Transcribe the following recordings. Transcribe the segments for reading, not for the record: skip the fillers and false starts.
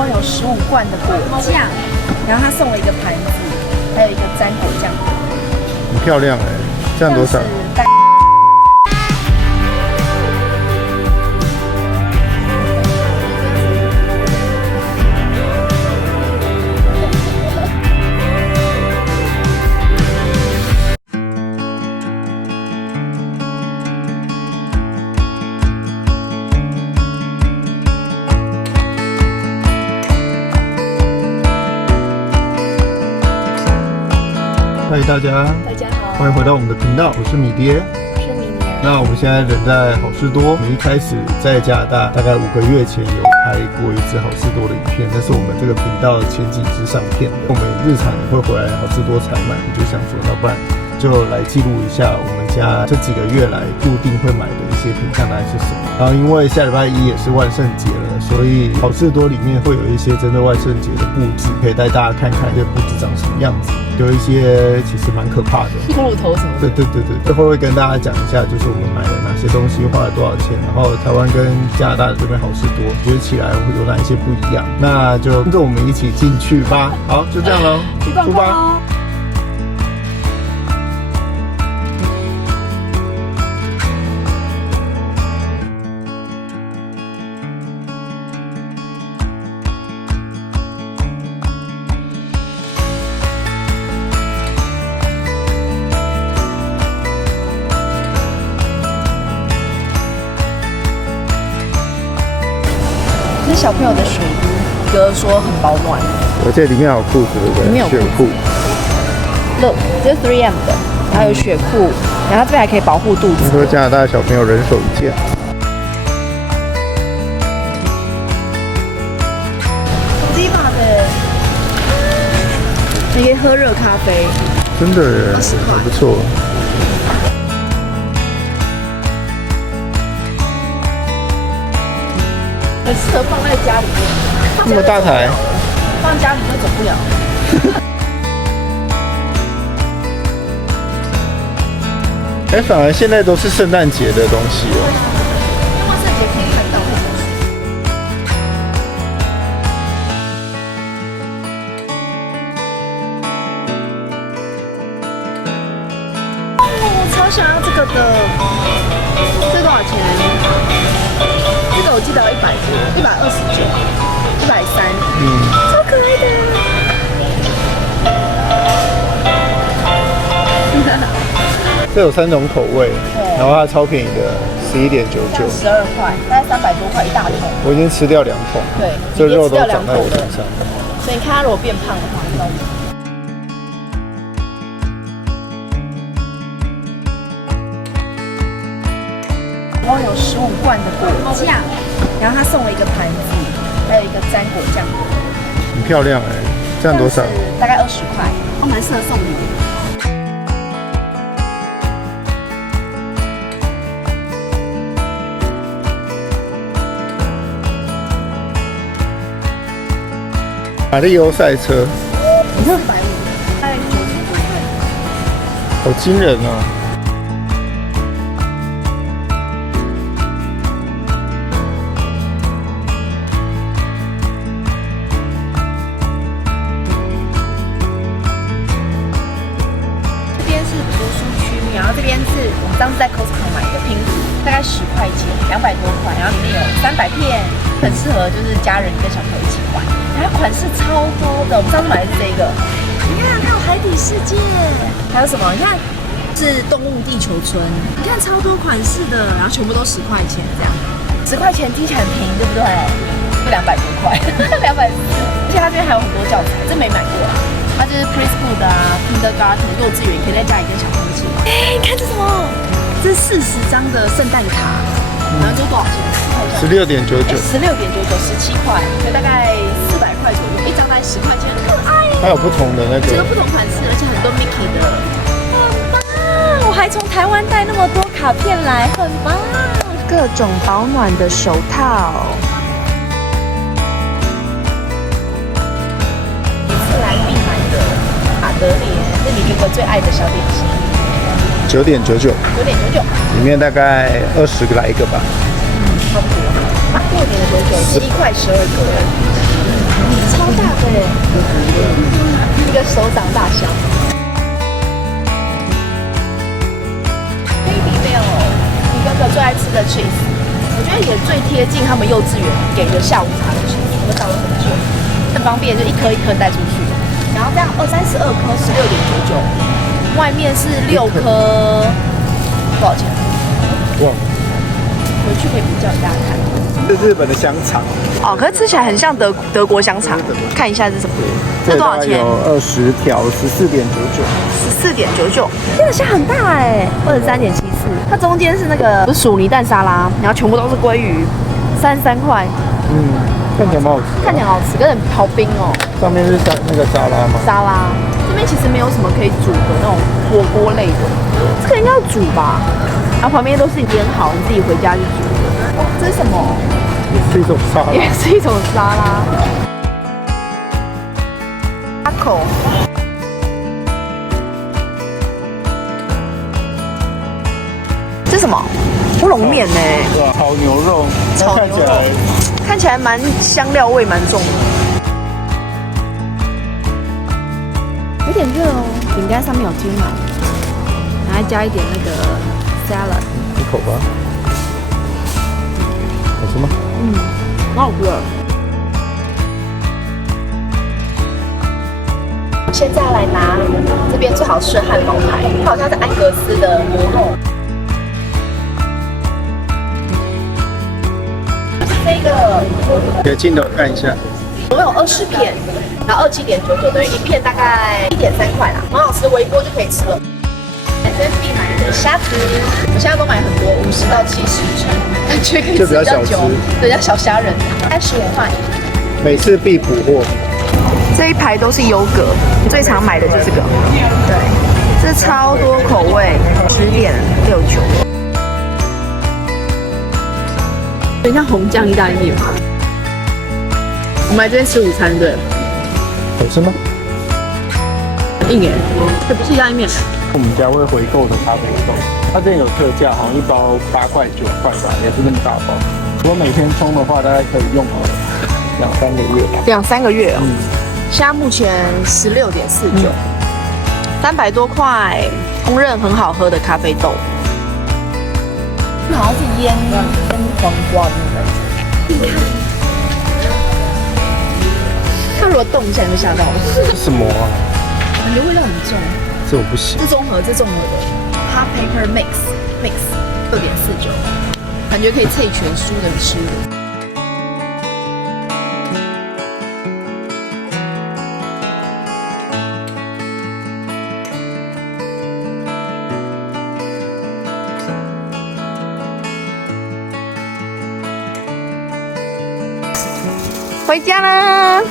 共有15罐的果酱，然后他送我一个盘子，还有一个沾果酱。很漂亮哎，这样多少？嗨，大家好，欢迎回到我们的频道，我是米爹，我是米娘。那我们现在人在好事多，我们一开始在加拿大，大概5个月前有拍过一支好事多的影片，那是我们这个频道前几支上片的。我们日常也会回来好事多采买，我就想说，那不然就来记录一下我们家这几个月来固定会买的一些品项大概是什么。然后因为下礼拜一也是万圣节了，所以好事多里面会有一些针对万圣节的布置，可以带大家看看这布置长什么样子。有一些其实蛮可怕的，骷髅头什么的。对，最后会跟大家讲一下，就是我们买了哪些东西，花了多少钱，然后台湾跟加拿大的这边好事多觉得起来会有哪一些不一样，那就跟着我们一起进去吧。好，就这样咯，出发。这是小朋友的水衣，哥说很保暖。而且里面有裤子，对不对？里面有雪裤。Look， 这是 3M 的，还有雪裤，然后这边还可以保护肚子。听说加拿大的小朋友人手一件。Diva 的，你可以喝热咖啡，真的耶， 20块还不错。很适合放在家里面。这么大台，放家里面走不了。哎，反而现在都是圣诞节的东西哦。万圣节可以看到。哦，我超想要这个的。这多少钱？这个我记得要100多，129、130，超可爱的。这有3种口味，然后它超便宜的，11.99，12块，大概300多块一大桶。我已经吃掉2桶，对，这肉都长在我身上。所以你看它如果变胖的话，然后有15罐的果酱，然后他送我一个盘子，还有一个沾果酱。很漂亮哎，这样多少？大概20块，蛮适合送礼的。马力欧赛车，你看450，大概90多块。好惊人啊！这边是图书区，然后这边是我们当时在 Costco 买的拼图，大概10块钱，200多块，然后里面有300片，很适合就是家人跟小朋友一起玩。然后款式超多的，我们上次买的是这个，你看还有海底世界，还有什么？你看是动物地球村，你看超多款式的，然后全部都10块钱这样，10块钱听起来很便宜，对不对？就200多块，240，而且它这边还有很多教材，这没买过啊。它就是 preschool 的啊 ，kindergarten 幼稚园，可以在家里跟小朋友一起玩。哎，你看这什么？这是40张的圣诞卡，然后就多少钱16.99， 16.99，17块，所以大概400块左右，一张大概10块钱，很可爱。它有不同的那几个个不同款式，而且很多 Mickey 的，很棒！我还从台湾带那么多卡片来，很棒。各种保暖的手套。每次来必买的卡德莲，是你我最爱的小点心。9.99，9.99， 9.99，里面大概20来个吧。差不多。啊，过年的99是1块12个。超大的耶，一个手掌大小。Baby Bell， 你哥哥最爱吃的 cheese， 我觉得也最贴近他们幼稚园给的下午茶的 cheese， 我们找了很久，很方便，就一颗一颗带出去。然后这样32颗16.99，外面是6颗，多少钱？忘了，回去可以比较给大家看。是日本的香肠哦，可是吃起来很像德国香肠，看一下是什么？这多少钱？有20条14.99，这个虾很大哎，23.74。它中间是那个不是薯泥蛋沙拉，然后全部都是鲑鱼，33块。看起来蛮好吃，看起来好吃，可是好冰哦。上面是那个沙拉吗？沙拉这边其实没有什么可以煮的那种火锅类的，这个应该要煮吧？然后旁边都是腌好，你自己回家去煮的。哇，这是什么？也是一种沙拉，也是一种沙拉。阿口。这是什么？乌龙面呢？对吧？炒牛肉，炒牛肉看起来蛮香料味蛮重的，有点热哦。饼干上面有贴满，然后加一点那个 salad， 一口吧，好吃吗？蛮好吃的。现在来拿这边最好吃的汉堡排，它好像是安格斯的牛肉。这个给镜头看一下，我有20片，然后27.99等于一片大概1.3块啦，蛮好吃，微波就可以吃了。FFB 买的虾子，我现在都买很多，50到70只，感觉可以吃比较久，对，叫小虾仁，35块，每次必补货。这一排都是优格，最常买的就是这个，对，这超多口味，10.69。有点像红酱意大利面吧。我们来这边吃午餐，对，好吃吗？很硬耶，这不是意大利面。我们家会回购的咖啡豆，它之前有特价，好像一包8块9块吧，也是那么大包。如果每天冲的话，大概可以用2-3个月。2-3个月哦。现在目前16.49，300多块，烹饪很好喝的咖啡豆。好像是腌黄瓜的感觉。你看，它如果动一下，你会吓到。什么啊？感觉味道很重。这我不行。这综合的 hot pepper mix 6.49，感觉可以萃全蔬的吃的。回家啦！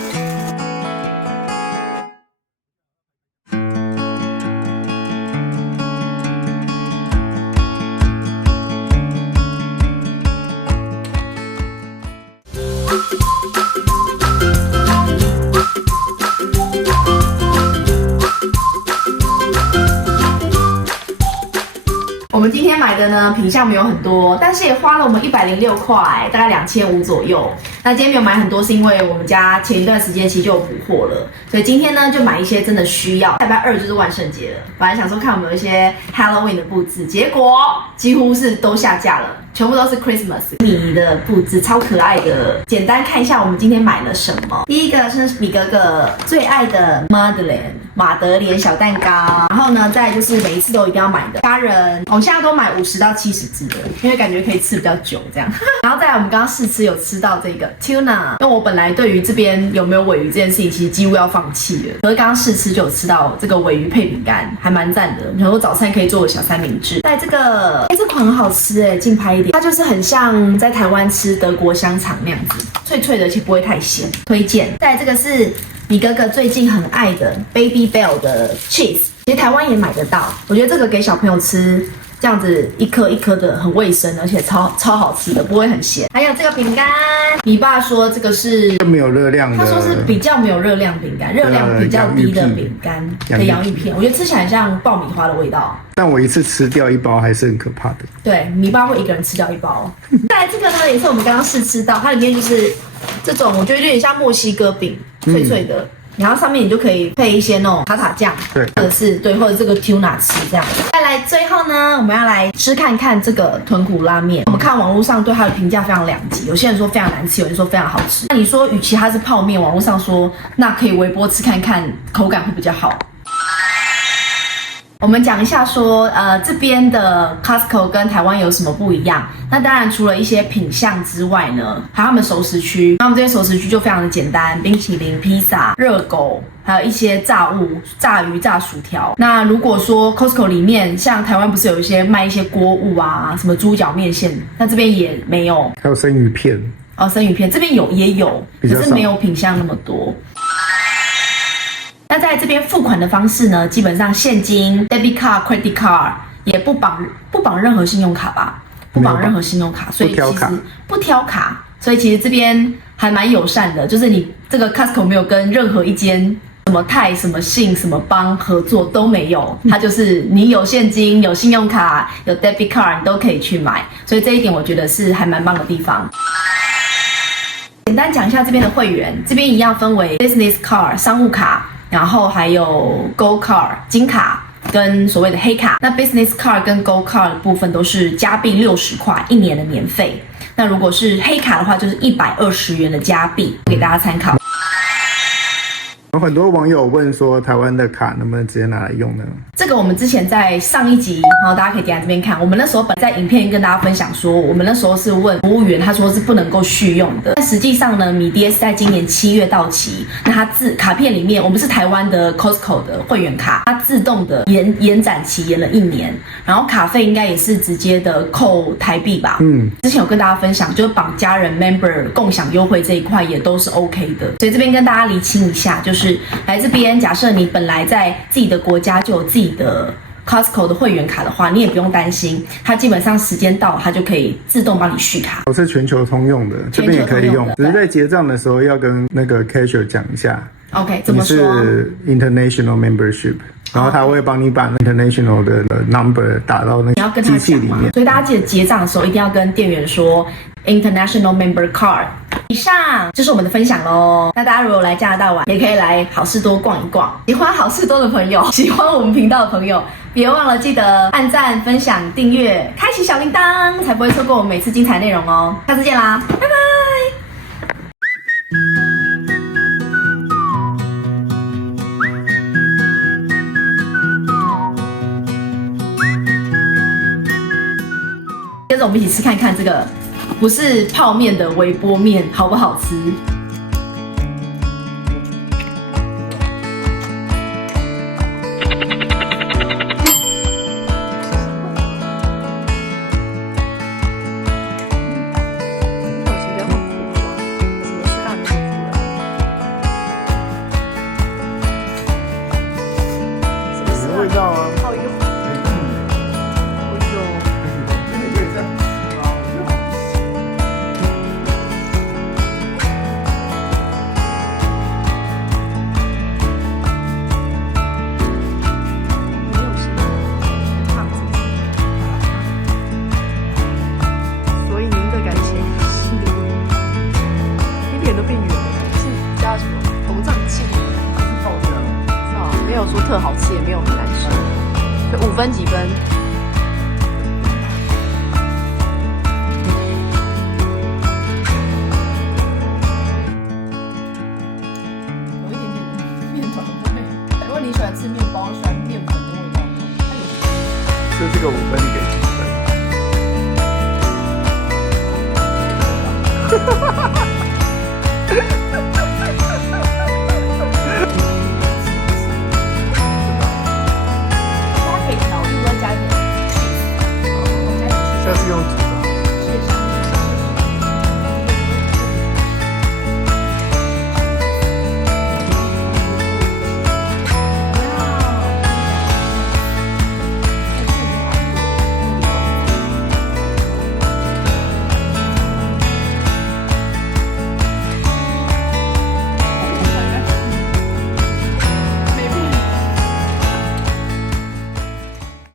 我们今天买的呢，品项没有很多，但是也花了我们106块，大概2500左右。那今天没有买很多，是因为我们家前一段时间其实就有补货了，所以今天呢就买一些真的需要。礼拜2就是万圣节了，本来想说看有没有一些 Halloween 的布置，结果几乎是都下架了，全部都是 Christmas 米的布置，超可爱的。简单看一下我们今天买了什么。第一个是米哥哥最爱的 Madeleine 马德莲小蛋糕，然后呢再来就是每一次都一定要买的虾仁，我现在都买50到70只的，因为感觉可以吃比较久这样。然后再来我们刚刚试吃有吃到这个 tuna， 因为我本来对于这边有没有鲔鱼这件事情其实几乎要放弃了，可是刚刚试吃就有吃到这个鲔鱼配饼干，还蛮赞的。然后早餐可以做小三明治。在这个，这款很好吃哎，近拍一点，它就是很像在台湾吃德国香肠那样子，脆脆的，而且不会太咸，推荐。再来这个是米哥哥最近很爱的 Baby Bell 的 cheese， 其实台湾也买得到，我觉得这个给小朋友吃。这样子一颗一颗的很卫生，而且超好吃的，不会很咸。还有这个饼干，你爸说这个是没有热量的，他说是比较没有热量饼干，热量比较低的饼干的洋芋片，我觉得吃起来很像爆米花的味道。但我一次吃掉1包还是很可怕的。对，你爸会一个人吃掉1包。再来这个呢，也是我们刚刚试吃到，它里面就是这种我觉得有点像墨西哥饼，脆脆的。然后上面你就可以配一些那种塔塔酱，对，或者是对，或者这个 tuna 吃这样。再来最后呢，我们要来吃看看这个豚骨拉面。我们看网络上对它的评价非常两极，有些人说非常难吃，有人说非常好吃。那你说，与其它是泡面，网络上说那可以微波吃看看，口感会比较好。我们讲一下说，这边的 Costco 跟台湾有什么不一样？那当然除了一些品项之外呢，还有他们熟食区。那我们这些熟食区就非常的简单，冰淇淋、披萨、热狗，还有一些炸物、炸鱼、炸薯条。那如果说 Costco 里面，像台湾不是有一些卖一些锅物啊，什么猪脚面线，那这边也没有。还有生鱼片。哦，生鱼片这边也有，可是没有品项那么多。那在这边付款的方式呢，基本上现金、debit card、credit card 也不绑任何信用卡吧，不绑任何信用卡，所以其实不挑卡，所以其实这边还蛮友善的，就是你这个 Costco 没有跟任何一间什么泰、什么信、什么邦合作都没有，它就是你有现金、有信用卡、有 debit card 你都可以去买，所以这一点我觉得是还蛮棒的地方。简单讲一下这边的会员，这边一样分为 business card 商务卡。然后还有 Gold Card 金卡跟所谓的黑卡，那 Business Card 跟 Gold Card 的部分都是加币60块1年的年费，那如果是黑卡的话就是120元的加币，给大家参考。有很多网友问说，台湾的卡能不能直接拿来用呢？这个我们之前在上一集，然后大家可以点在这边看。我们那时候本来在影片跟大家分享说，我们那时候是问服务员，他说是不能够续用的。但实际上呢，米爹是在今年7月到期，那它卡片里面，我们是台湾的 Costco 的会员卡，它自动的延展期延了1年，然后卡费应该也是直接的扣台币吧。之前有跟大家分享，就是绑家人 member 共享优惠这一块也都是 OK 的，所以这边跟大家厘清一下，就是来这边，假设你本来在自己的国家就有自己的 Costco 的会员卡的话，你也不用担心，它基本上时间到它就可以自动帮你续卡。我是全球通用的，这边也可以用，只是在结账的时候要跟那个 cashier 讲一下。OK， 怎么说？你是 international membership， 然后他会帮你把 international 的 number 打到那个机器里面。所以大家记得结账的时候一定要跟店员说 international member card。以上就是我们的分享咯。那大家如果来加拿大玩，也可以来好事多逛一逛。喜欢好事多的朋友，喜欢我们频道的朋友，别忘了记得按赞、分享、订阅、开启小铃铛，才不会错过我们每次精彩内容哦。下次见啦，拜拜。接着我们一起吃看看这个不是泡面的微波面好不好吃？什么味道啊？泡一个。没有说特好吃，也没有很难吃，就5分几分。有一点点的面团的味。如果你喜欢吃面包，喜欢面粉的味道，就这个5分，你给几分？下次用煮的。